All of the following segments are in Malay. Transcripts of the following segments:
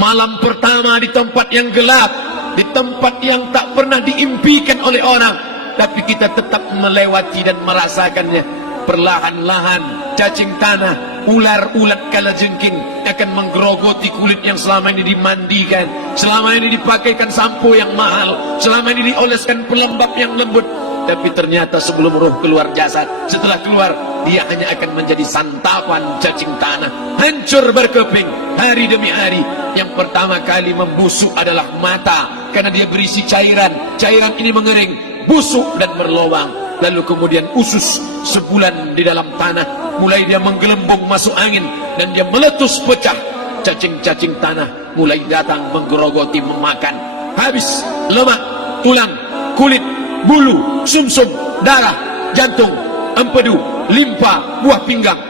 Malam pertama di tempat yang gelap, di tempat yang tak pernah diimpikan oleh orang, tapi kita tetap melewati dan merasakannya. Perlahan-lahan cacing tanah, ular-ulat kalajengking akan menggerogoti kulit yang selama ini dimandikan, selama ini dipakaikan sampo yang mahal, selama ini dioleskan pelembab yang lembut. Tapi ternyata sebelum roh keluar jasad, setelah keluar, dia hanya akan menjadi santapan cacing tanah, hancur berkeping hari demi hari. Yang pertama kali membusuk adalah mata, karena dia berisi cairan. Cairan ini mengering, busuk dan berlubang. Lalu kemudian usus sebulan di dalam tanah, mulai dia menggelembung masuk angin dan dia meletus pecah. Cacing-cacing tanah mulai datang menggerogoti, memakan. Habis lemak, tulang, kulit, bulu, sumsum, darah, jantung, empedu, limpa, buah pinggang.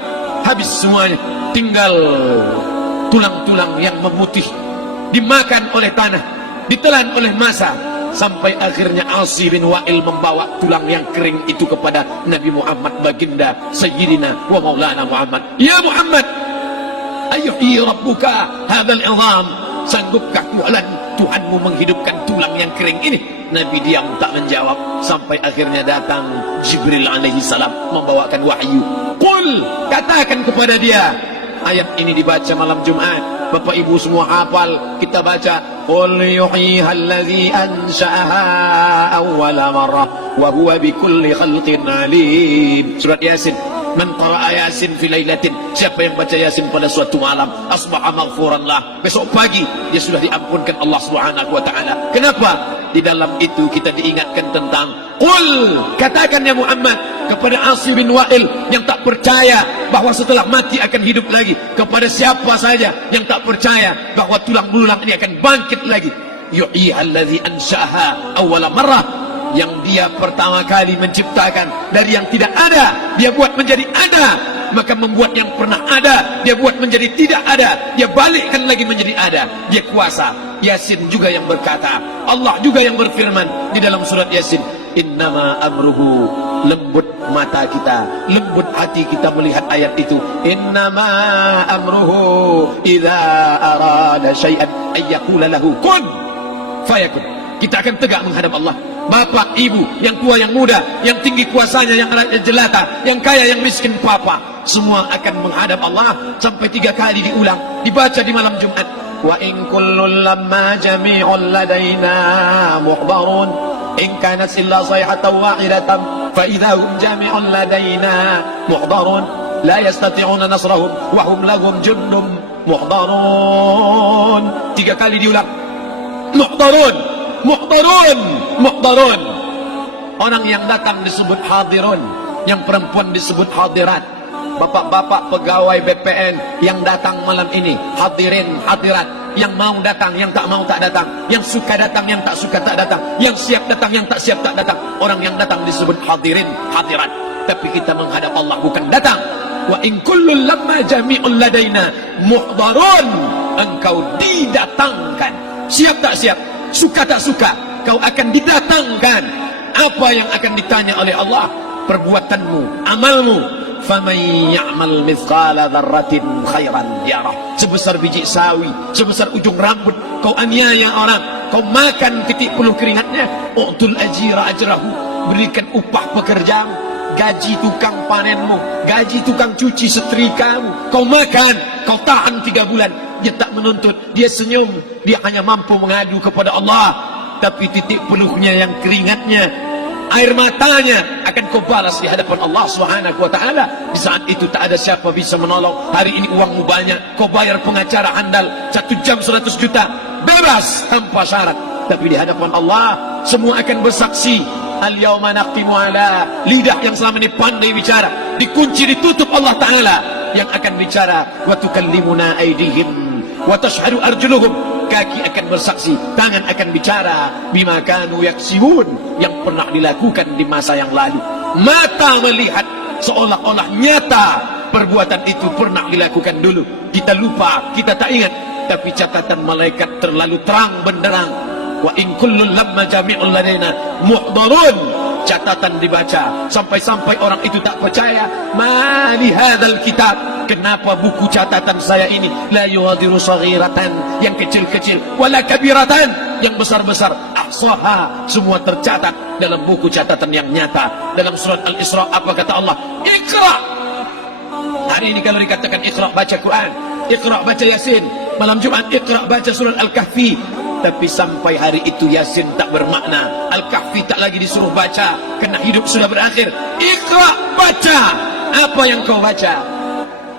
Habis semuanya, tinggal tulang-tulang yang memutih, dimakan oleh tanah, ditelan oleh massa, sampai akhirnya Asi bin Wa'il membawa tulang yang kering itu kepada Nabi Muhammad, baginda Sayyidina wa Maulana Muhammad. Ya Muhammad, ayyuhi rabbuka hadzal izam, sanggupkah Tuhanmu menghidupkan tulang yang kering ini? Nabi diam tak menjawab, sampai akhirnya datang Jibril alaihi salam membawakan wahyu. Qul, katakan kepada dia. Ayat ini dibaca malam Jumat. Bapak Ibu semua hafal, kita baca. Qul yuhyiha allazi ansha'aha awwala marrah wa huwa bikulli khalqin alim. Surat Yasin. Man qara'a Yasin fi lailatin, siapa yang baca Yasin pada suatu malam, asbaha maghfuran lah, besok pagi dia sudah diampunkan Allah Subhanahu wa taala. Kenapa? Di dalam itu kita diingatkan tentang qul, katakan ya Muhammad kepada Asi bin Wa'il yang tak percaya bahwa setelah mati akan hidup lagi, kepada siapa saja yang tak percaya bahwa tulang belulang ini akan bangkit lagi. Yuhyiha allazi ansha'aha awwala marrah, yang dia pertama kali menciptakan dari yang tidak ada, dia buat menjadi ada. Maka membuat yang pernah ada, dia buat menjadi tidak ada, dia balikkan lagi menjadi ada. Dia kuasa. Yasin juga yang berkata, Allah juga yang berfirman di dalam surat Yasin, innama amruhu, lembut mata kita, lembut hati kita melihat ayat itu. Innama amruhu idza arada syai'an ayyaqula lahu kun fayakun. Kita akan tegak menghadap Allah. Bapak, ibu, yang tua, yang muda, yang tinggi kuasanya, yang jelata, yang kaya, yang miskin, papa, semua akan menghadap Allah. Sampai 3 kali diulang, dibaca di malam Jumat. Wa in kullun lamma jami'un ladaina muhdarun in kanat illa sayhatan wahidatan fa idza hum jami'un ladaina muhdarun la yastati'una nasrahum wa hum lahum jundum muhdarun. 3 kali diulang. Muhdarun, muhdarun, muhdarun. Orang yang datang disebut hadirun, yang perempuan disebut hadirat. Bapak-bapak pegawai BPN yang datang malam ini, hadirin, hadirat. Yang mau datang, yang tak mau tak datang, yang suka datang, yang tak suka tak datang, yang siap datang, yang tak siap tak datang. Orang yang datang disebut hadirin, hadirat. Tapi kita menghadap Allah bukan datang. Wa in kullun lamma jami'un ladaina muhdarun. Engkau didatangkan, siap tak siap, suka tak suka, kau akan didatangkan. Apa yang akan ditanya oleh Allah? Perbuatanmu, amalmu. Faman ya'mal mithqala dzarratin khairan yarah. Sebesar biji sawi, sebesar ujung rambut, kau aniaya orang, kau makan titik puluh keringatnya. U'tul ajira ajrahu, berikan upah pekerjamu, gaji tukang panenmu, gaji tukang cuci setrikamu. Kau makan, kau tahan 3 bulan. Dia tak menuntut, dia senyum, dia hanya mampu mengadu kepada Allah. Tapi titik peluhnya yang keringatnya, air matanya akan kau balas di hadapan Allah Subhanahu wa taala. Di saat itu tak ada siapa bisa menolong. Hari ini uangmu banyak, kau bayar pengacara handal 1 jam 100 juta, bebas tanpa syarat. Tapi di hadapan Allah semua akan bersaksi. Al-yawma naqimu ala, lidah yang selama ini pandai bicara dikunci, ditutup Allah taala yang akan bicara. Wa tukallimuna aydihim wa tashhadu arjuluhum, kaki akan bersaksi, tangan akan bicara. Bima kanu yaksibun, yang pernah dilakukan di masa yang lalu. Mata melihat seolah-olah nyata perbuatan itu pernah dilakukan dulu. Kita lupa, kita tak ingat, tapi catatan malaikat terlalu terang benderang. Wa in kullun lamma jami'un ladaina muhdarun, catatan dibaca sampai-sampai orang itu tak percaya. Ma li hadzal kitab, kenapa buku catatan saya ini la yughadiru saghiratan, yang kecil-kecil, wala kabiratan, yang besar-besar, ahsaha, semua tercatat dalam buku catatan yang nyata. Dalam surat Al-Isra apa kata Allah? Iqra. Hari ini kalau dikatakan Iqra, baca Quran, Iqra, baca Yasin. Malam Jumat Iqra, baca surat Al-Kahfi. Tapi sampai hari itu Yasin tak bermakna, Al-Kahfi tak lagi disuruh baca, kerana hidup sudah berakhir. Iqra, baca. Apa yang kau baca?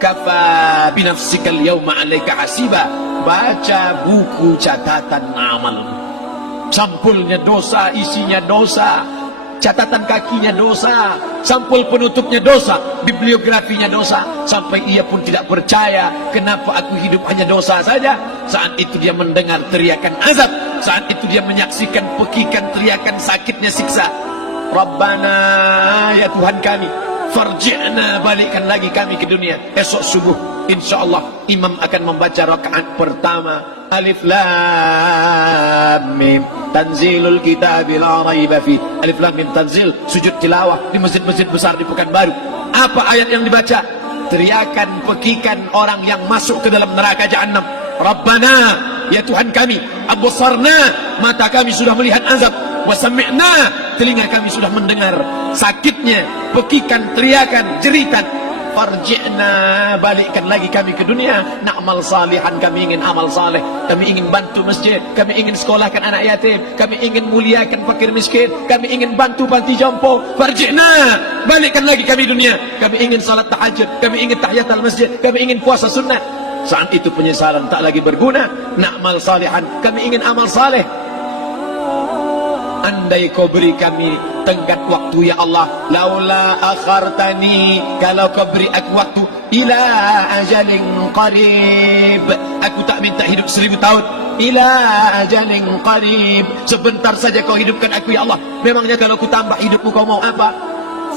Kafa binafsikal yawma alaika hasiba. Baca buku catatan amalmu. Sampulnya dosa, isinya dosa. Catatan kakinya dosa, sampul penutupnya dosa, bibliografinya dosa. Sampai ia pun tidak percaya, kenapa aku hidup hanya dosa saja. Saat itu dia mendengar teriakan azab, saat itu dia menyaksikan pekikan teriakan sakitnya siksa. Rabbana, ya Tuhan kami, farji'na, balikkan lagi kami ke dunia. Esok subuh insyaallah imam akan membaca rakaat pertama. Alif Lam Mim, tanzilul kitab la raiba fi. Alif Lam Mim tanzil, sujud tilawah di masjid-masjid besar di Pekanbaru. Apa ayat yang dibaca? Teriakan pekikan orang yang masuk ke dalam neraka Jahannam. Rabbana, ya Tuhan kami, absarna, mata kami sudah melihat azab, wa sami'na, telinga kami sudah mendengar sakitnya pekikan teriakan jeritan. Farji'na, balikkan lagi kami ke dunia. Na'mal salihan, kami ingin amal saleh, kami ingin bantu masjid, kami ingin sekolahkan anak yatim, kami ingin muliakan fakir miskin, kami ingin bantu panti jompo. Farji'na, balikkan lagi kami dunia. Kami ingin salat tahajud, kami ingin tahiyatul masjid, kami ingin puasa sunnah. Saat itu penyesalan tak lagi berguna. Na'mal salihan, kami ingin amal saleh. Andai kau beri kami tenggat waktu ya Allah, laula akhartani, kalau kau beri aku waktu, ila ajalin qarib, aku tak minta hidup 1000 tahun, ila ajalin qarib, sebentar saja kau hidupkan aku ya Allah. Memangnya kalau ku tambah hidupmu kau mau apa?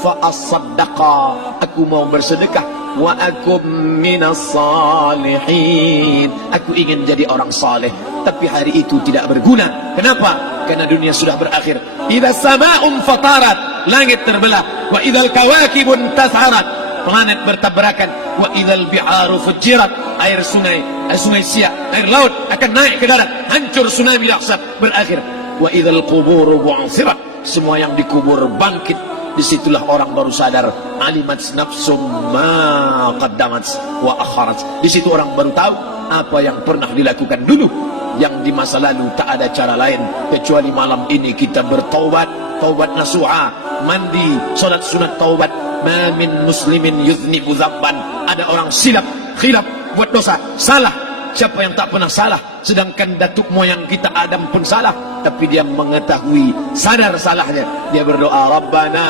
Fa as-saddaqa, aku mau bersedekah. Wa akum minas salihin, aku ingin jadi orang saleh. Tapi hari itu tidak berguna. Kenapa? Karena dunia sudah berakhir. Idza sama'un fatarat, langit terbelah. Wa idzal kawakibun tas'arat, planet bertabrakan. Wa idzal bi'aru fujirat, air sungai siak, air laut akan naik ke darat, hancur, tsunami dahsyat berakhir. Wa idzal quburu bu'sirat, semua yang dikubur bangkit. Disitulah orang baru sadar, alimat nafsum ma qaddamat wa akharat. Di situ orang baru tahu apa yang pernah dilakukan dulu, yang di masa lalu tak ada cara lain kecuali malam ini kita bertaubat, taubat nasuha, mandi, solat sunat taubat. Ma min muslimin yuznibu dzamban, ada orang silap, khilaf, buat dosa, salah. Siapa yang tak pernah salah? Sedangkan datuk moyang kita Adam pun salah, tapi dia mengetahui, sadar salahnya. Dia berdoa, Rabbana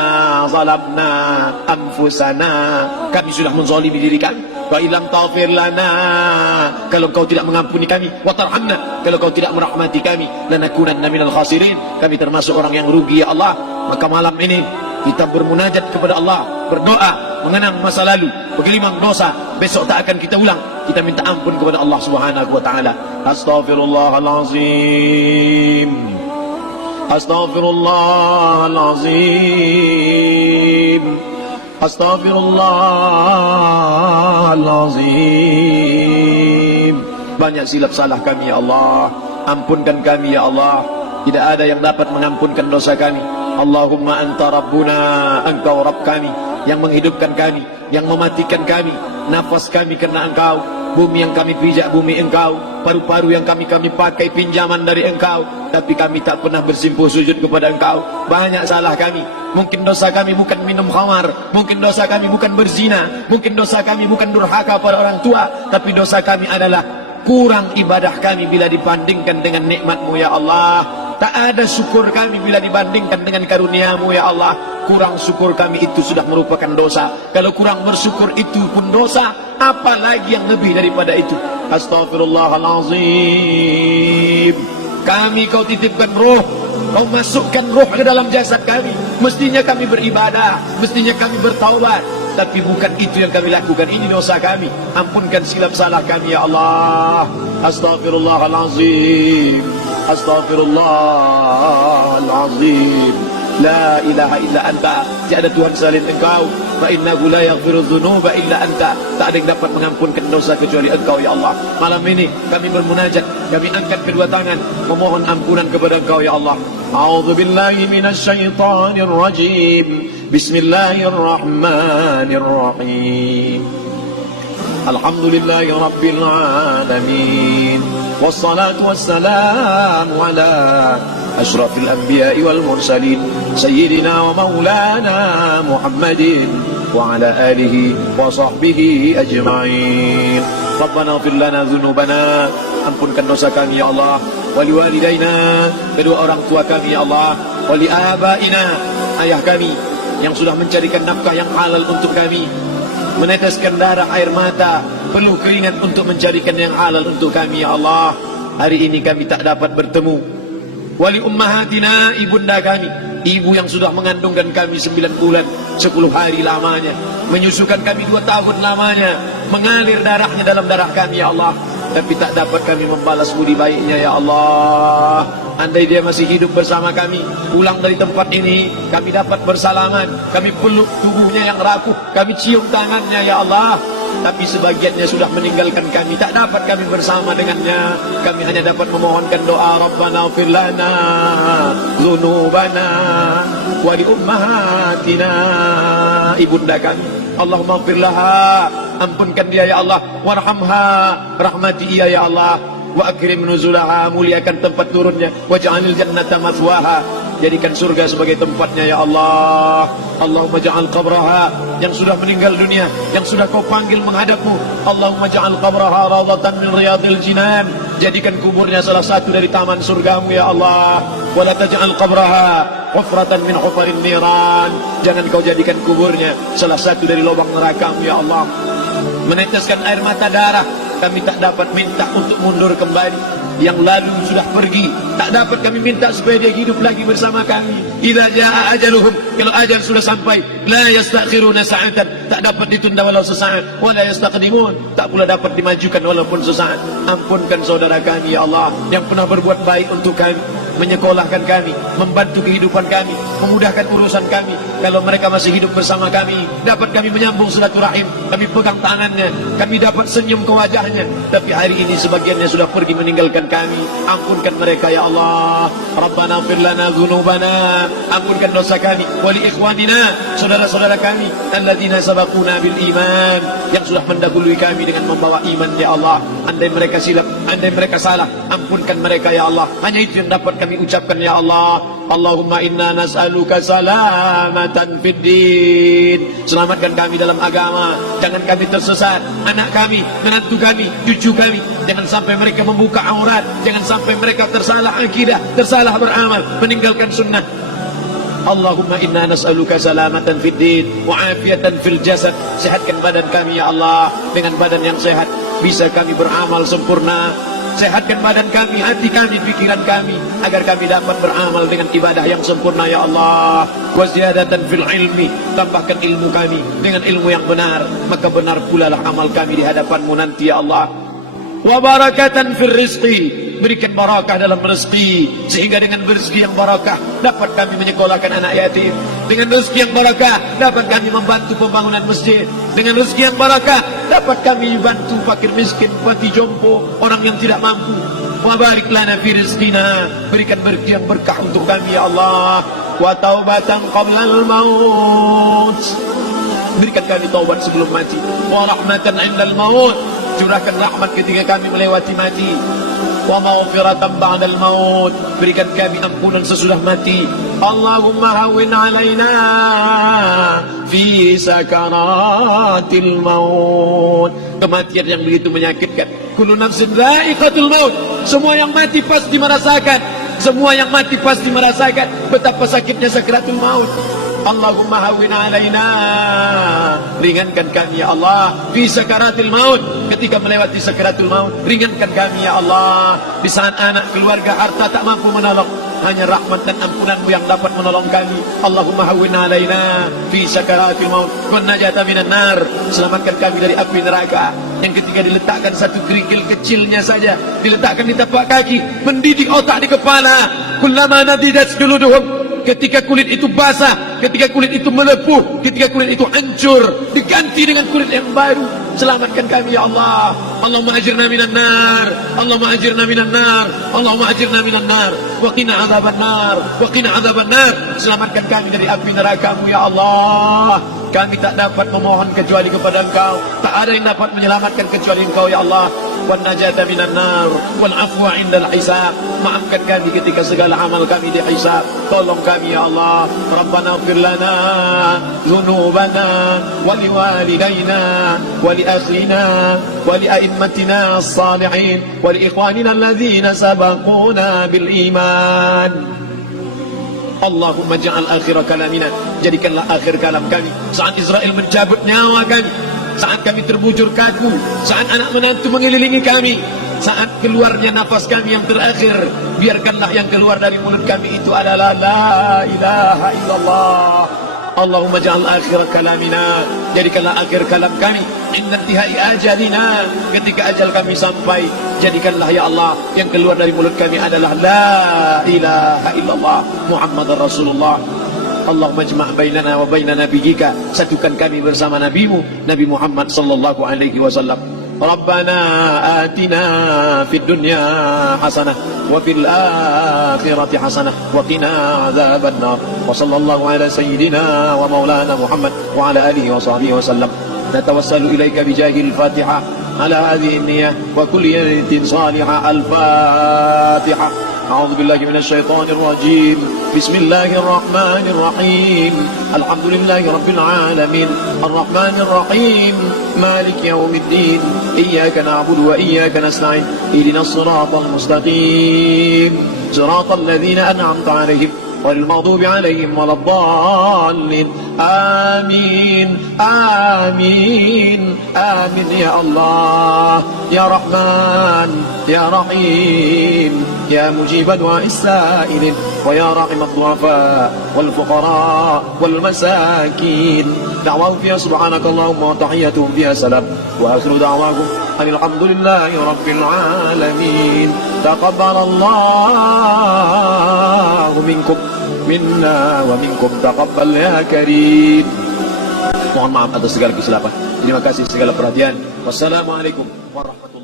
zalamna anfusana, kami sudah menzalimi diri kami. Wa illam taghfir lana, kalau kau tidak mengampuni kami, wa tarhamna, kalau kau tidak merahmati kami, lanakunanna minal khasirin, kami termasuk orang yang rugi ya Allah. Maka malam ini kita bermunajat kepada Allah, berdoa, mengenang masa lalu, bergelimang dosa, besok tak akan kita ulang. Kita minta ampun kepada Allah Subhanahu wa taala. Astaghfirullahalazim, astaghfirullahalazim, astaghfirullahalazim. Banyak silap salah kami ya Allah, ampunkan kami ya Allah. Tidak ada yang dapat mengampunkan dosa kami. Allahumma anta rabbuna, engkau Rabb kami, yang menghidupkan kami, yang mematikan kami, nafas kami karena engkau, bumi yang kami pijak bumi engkau, paru-paru yang kami pakai pinjaman dari engkau, tapi kami tak pernah bersimpuh sujud kepada engkau. Banyak salah kami. Mungkin dosa kami bukan minum khamar, mungkin dosa kami bukan berzina, mungkin dosa kami bukan durhaka pada orang tua, tapi dosa kami adalah kurang ibadah kami bila dibandingkan dengan nikmat-Mu ya Allah. Tak ada syukur kami bila dibandingkan dengan karunia-Mu ya Allah. Kurang syukur kami itu sudah merupakan dosa. Kalau kurang bersyukur itu pun dosa, apalagi yang lebih daripada itu. Astaghfirullahalazim. Kami kau titipkan roh, kau masukkan roh ke dalam jasad kami. Mestinya kami beribadah, mestinya kami bertaubat, tapi bukan itu yang kami lakukan. Ini dosa kami. Ampunkan silap salah kami ya Allah. Astaghfirullahalazim, astaghfirullahalazim, La ilaha illa anta, tiada Tuhan selain Engkau. Fa innahu la yaghfiru dzunuba illa anta, tak ada yang dapat mengampunkan dosa kecuali Engkau ya Allah. Malam ini kami bermunajat, kami angkat kedua tangan memohon ampunan kepada Engkau ya Allah. A'udzu billahi minasyaitonir rajim. Bismillahirrahmanirrahim. Alhamdulillahi rabbil alamin. Wassalatu wassalamu ala أشرف الأنبياء والمرسلين سيدنا ومولانا محمد وعلى آله وصحبه أجمعين ربنا اغفر لنا ذنوبنا ampunkan dosa kami ya Allah, wali walidaina, kedua orang tua kami ya Allah, wali abaina, ayah kami yang sudah mencarikan nafkah yang halal untuk kami, meneteskan darah air mata, penuh keringat untuk mencarikan yang halal untuk kami ya Allah. Hari ini kami tak dapat bertemu. Wali ummahatina, ibunda kami, ibu yang sudah mengandungkan kami 9 bulan 10 hari lamanya, menyusukan kami 2 tahun lamanya, mengalir darahnya dalam darah kami ya Allah, tapi tak dapat kami membalas budi baiknya ya Allah. Andai dia masih hidup bersama kami, pulang dari tempat ini, kami dapat bersalaman, kami peluk tubuhnya yang rapuh, kami cium tangannya ya Allah. Tapi sebagiannya sudah meninggalkan kami, tak dapat kami bersama dengannya. Kami hanya dapat memohonkan doa, Rabbana ighfir lana dzunubana wa li ummahatina, ibunda kami, Allahumma ighfir laha, ampunkan dia ya Allah, warhamha, rahmati ia ya Allah, wa akrim nuzulaha, muliakan tempat turunnya, waj'alil jannata mathwaha, jadikan surga sebagai tempatnya ya Allah. Allahumma ja'al qabraha, yang sudah meninggal dunia, yang sudah kau panggil menghadapmu, Allahumma ja'al qabraha rawdatan min riyadil jinan, jadikan kuburnya salah satu dari taman surgamu ya Allah. Wa la taj'al qabraha hufratan min hufarin niran, jangan kau jadikan kuburnya salah satu dari lubang nerakamu ya Allah. Meneteskan air mata darah, kami tak dapat minta untuk mundur kembali. Yang lalu sudah pergi, tak dapat kami minta supaya dia hidup lagi bersama kami. Idza jaa ajaluhum, kalau ajal sudah sampai, la yastakhiruna sa'atan, tak dapat ditunda walau sesaat, wa la yastaqdimun, tak pula dapat dimajukan walaupun sesaat. Ampunkan saudara kami ya Allah, yang pernah berbuat baik untuk kami, menyekolahkan kami, membantu kehidupan kami, memudahkan urusan kami. Kalau mereka masih hidup bersama kami, dapat kami menyambung silaturahim, kami pegang tangannya, kami dapat senyum ke wajahnya. Tapi hari ini sebagiannya sudah pergi meninggalkan kami. Ampunkan mereka ya Allah. Rabbana ighfir lana dzunubana, ampunkan dosa kami, wali ikhwanina, saudara-saudara kami, alladzina sabaquna bil iman, yang sudah mendahului kami dengan membawa iman ya Allah. Andai mereka silap, andai mereka salah, ampunkan mereka ya Allah. Hanya itu yang dapat kami ucapkan ya Allah. Allahumma inna nas'aluka salamatan fid din, selamatkan kami dalam agama, jangan kami tersesat, anak kami, menantu kami, cucu kami, jangan sampai mereka membuka aurat, jangan sampai mereka tersalah akidah, tersalah beramal, meninggalkan sunnah. Allahumma inna nas'aluka salamatan fid din wa afiatan fil jasad, sehatkan badan kami ya Allah, dengan badan yang sehat bisa kami beramal sempurna. Sehatkan badan kami, hati kami, pikiran kami, agar kami dapat beramal dengan ibadah yang sempurna ya Allah. Wa ziyadatan fil ilmi, tambahkan ilmu kami dengan ilmu yang benar, maka benar pula lah amal kami di hadapanmu nanti ya Allah. Wa barakatan fil rizqi, berikan barakah dalam rezeki, sehingga dengan rezeki yang barakah dapat kami menyekolahkan anak yatim. Dengan rezeki yang barakah dapat kami membantu pembangunan masjid. Dengan rezeki yang barakah dapat kami bantu fakir miskin, panti jompo, orang yang tidak mampu. Wa barik lana fi rizqina, berikan rezeki yang berkah untuk kami ya Allah. Wa taubatan qabla al-maut, berikan kami taubat sebelum mati. Wa rahmatan 'indal maut, curahkan rahmat ketika kami melewati mati. Wa maghfiratan ba'dal maut, berikan kami ampunan sesudah mati. Allahumma hawwin 'alaina fi sakaratil maut, kematian yang begitu menyakitkan. Kullu nafsin dha'iqatul maut, semua yang mati pasti merasakan, semua yang mati pasti merasakan betapa sakitnya sakaratul maut. Allahumma hawwin 'alaina, ringankan kami ya Allah fi sakaratil maut, ketika melewati sakaratul maut, ringankan kami ya Allah. Di saat anak, keluarga, harta tak mampu menolong, hanya rahmat dan ampunanmu yang dapat menolong kami. Allahumma hawwin 'alaina fi sakaratil maut wa najata minan nar, selamatkan kami dari api neraka yang ketika diletakkan satu kerikil kecilnya saja, diletakkan di tapak kaki, mendidik otak di kepala. Kullama nadidat juluduhum ketika kulit itu basah, ketika kulit itu melepuh, ketika kulit itu hancur, diganti dengan kulit yang baru. Selamatkan kami ya Allah. Allahumma ajirna minan nar, Allahumma ajirna minan nar, Allahumma ajirna minan nar, wa qina adzaban nar, wa qina adzaban nar. Selamatkan kami dari api neraka-Mu ya Allah. Kami tak dapat memohon kecuali kepada Engkau, tak ada yang dapat menyelamatkan kecuali Engkau ya Allah. Wan najata minan nar, wal afwa indal hisab. Maafkan kami ketika segala amal kami dihisab. Tolong kami ya Allah. Rabbana ighfir lana dzunubana wa liwalidayna wa li akhina wa li a'immatina as-salihin wa li ikhwanina alladhina sabaquna bil iman. Allahumma ja'al akhir kalamina, jadikanlah akhir kalam kami saat Israel mencabut nyawa kami, saat kami terbujur kaku, saat anak menantu mengelilingi kami, saat keluarnya nafas kami yang terakhir, biarkanlah yang keluar dari mulut kami itu adalah la ilaha illallah. Allahumma ja'al akhir kalamina, jadikanlah akhir kalam kami inda intihai ajalina, ketika ajal kami sampai, jadikanlah ya Allah yang keluar dari mulut kami adalah la ilaha illallah Muhammadar Rasulullah. Allahumma jma' bainana wa baina nabiyyika, satukan kami bersama nabimu Nabi Muhammad sallallahu alaihi wasallam. Rabbana atina fid dunya hasanah wa fil akhirati hasanah wa qina adzaban nar. Wa sallallahu ala sayyidina wa maulana Muhammad wa ala alihi wa sahbihi wa sallam. Natawassalu ilaika bijahil Fatihah ala hadhihi an-niyyah wa kulli niyatin salihah. Al-Fatihah. A'udzu billahi minasy syaithanir rajim. Bismillahirrahmanir rahim. Alhamdulillahi rabbil alamin. Arrahmanir rahim. Maliki yaumiddin. Iyyaka na'budu wa iyyaka nasta'in. Ihdinas siratal mustaqim. Siratal ladzina an'amta 'alaihim ghairil maghdubi 'alaihim waladdallin. Amin. Amin. Amin ya Allah. Ya Rahman, Ya Rahim, Ya Mujib du'a as-sa'ilin, wa Ya Rahim ad-du'afa wal fuqara wal masakin. Da'wahum fiha subhanakallahumma wa tahiyyatuhum fiha salam. Wa akhiru da'wahum alhamdulillahi rabbil alamin. Taqabbalallahu minkum minna wa minkum taqabbal ya karim. Mohon maaf atas segala kesilapan. Terima kasih segala perhatian. Wassalamualaikum warahmatullahi wabarakatuh.